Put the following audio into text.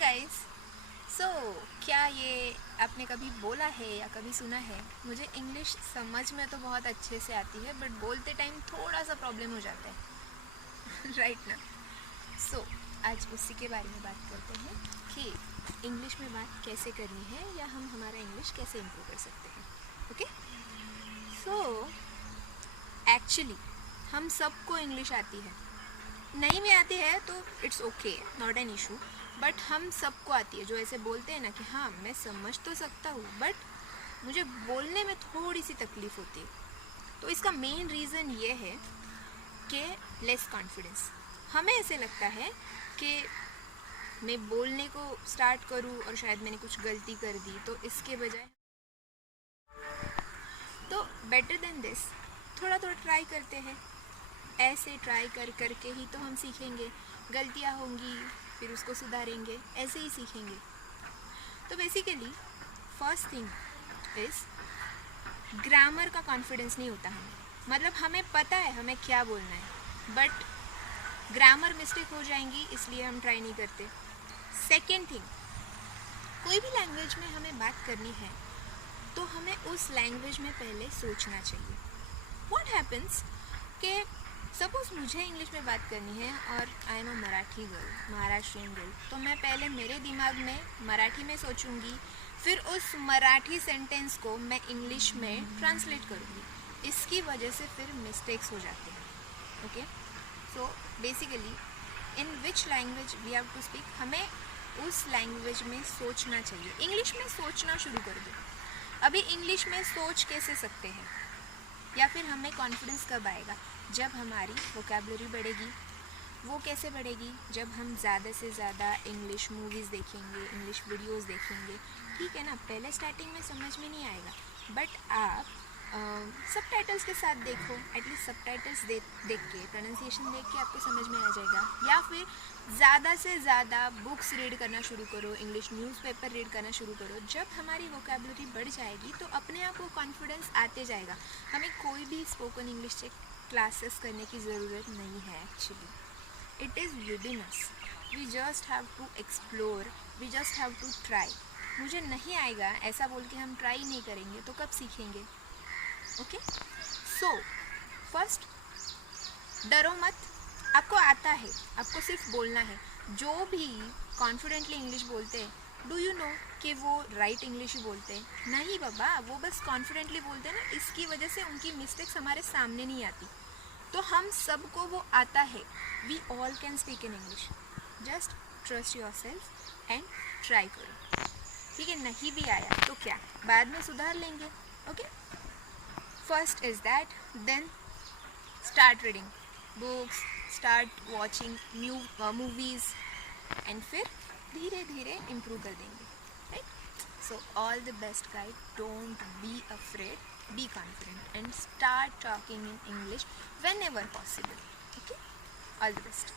Guys, सो क्या ये आपने कभी बोला है या कभी सुना है? मुझे इंग्लिश समझ में तो बहुत अच्छे से आती है, बट बोलते टाइम थोड़ा सा प्रॉब्लम हो जाता है राइट ना? सो आज उसी के बारे में बात करते हैं कि इंग्लिश में बात कैसे करनी है या हम हमारा इंग्लिश कैसे इम्प्रूव कर सकते हैं. ओके, सो एक्चुअली हम सबको इंग्लिश आती है. नहीं भी आती है तो it's okay, not an issue, but हम सबको आती है. जो ऐसे बोलते हैं ना कि हाँ मैं समझ तो सकता हूँ बट मुझे बोलने में थोड़ी सी तकलीफ होती है. तो इसका मेन रीज़न ये है कि लेस कॉन्फिडेंस. हमें ऐसे लगता है कि मैं बोलने को स्टार्ट करूँ और शायद मैंने कुछ गलती कर दी, तो इसके बजाय तो बेटर देन दिस थोड़ा थोड़ा ट्राई करते हैं. ऐसे ट्राई कर करके ही तो हम सीखेंगे. गलतियाँ होंगी, फिर उसको सुधारेंगे, ऐसे ही सीखेंगे. तो basically first thing is grammar का कॉन्फिडेंस नहीं होता हमें. मतलब हमें पता है हमें क्या बोलना है, बट ग्रामर मिस्टेक हो जाएंगी इसलिए हम ट्राई नहीं करते. सेकेंड थिंग, कोई भी लैंग्वेज में हमें बात करनी है तो हमें उस लैंग्वेज में पहले सोचना चाहिए. व्हाट हैपन्स कि सपोज़ मुझे इंग्लिश में बात करनी है और I am a Marathi girl, Maharashtrian girl, तो मैं पहले मेरे दिमाग में मराठी में सोचूंगी, फिर उस मराठी सेंटेंस को मैं इंग्लिश में ट्रांसलेट करूँगी. इसकी वजह से फिर मिस्टेक्स हो जाते हैं. Okay, so basically in which language we have to speak, हमें उस लैंग्वेज में सोचना चाहिए. इंग्लिश में सोचना शुरू कर दो. अभी इंग्लिश में सोच कैसे सकते हैं, या फिर हमें कॉन्फिडेंस कब आएगा? जब हमारी वोकैबुलरी बढ़ेगी. वो कैसे बढ़ेगी? जब हम ज़्यादा से ज़्यादा इंग्लिश मूवीज़ देखेंगे, इंग्लिश वीडियोस देखेंगे. ठीक है ना, पहले स्टार्टिंग में समझ में नहीं आएगा, बट आप सबटाइटल्स के साथ देखो. एटलीस्ट सबटाइटल्स देख के, प्रोनाउंसिएशन देख के आपको समझ में आ जाएगा. या फिर ज़्यादा से ज़्यादा बुक्स रीड करना शुरू करो, इंग्लिश न्यूज़पेपर रीड करना शुरू करो. जब हमारी वोकैबुलरी बढ़ जाएगी तो अपने आप वो कॉन्फिडेंस आते जाएगा. हमें कोई भी स्पोकन इंग्लिश क्लासेस करने की ज़रूरत नहीं है. Actually it is within us. We just have to explore, we just have to try. मुझे नहीं आएगा ऐसा बोल के हम ट्राई नहीं करेंगे तो कब सीखेंगे? ओके, सो फर्स्ट डरो मत. आपको आता है, आपको सिर्फ बोलना है. जो भी कॉन्फिडेंटली इंग्लिश बोलते हैं, डू यू नो कि वो राइट इंग्लिश ही बोलते हैं? नहीं बाबा, वो बस कॉन्फिडेंटली बोलते हैं ना, इसकी वजह से उनकी मिस्टेक्स हमारे सामने नहीं आती. तो हम सबको वो आता है. We all can speak in English. Just trust yourself and try करो. ठीक है, नहीं भी आया तो क्या, बाद में सुधार लेंगे. Okay, first is that. Then start reading books, start watching new movies, and फिर धीरे धीरे इम्प्रूव कर देंगे. Right? So all the best guys. Don't be afraid, be confident and start talking in English whenever possible. Okay, all the best.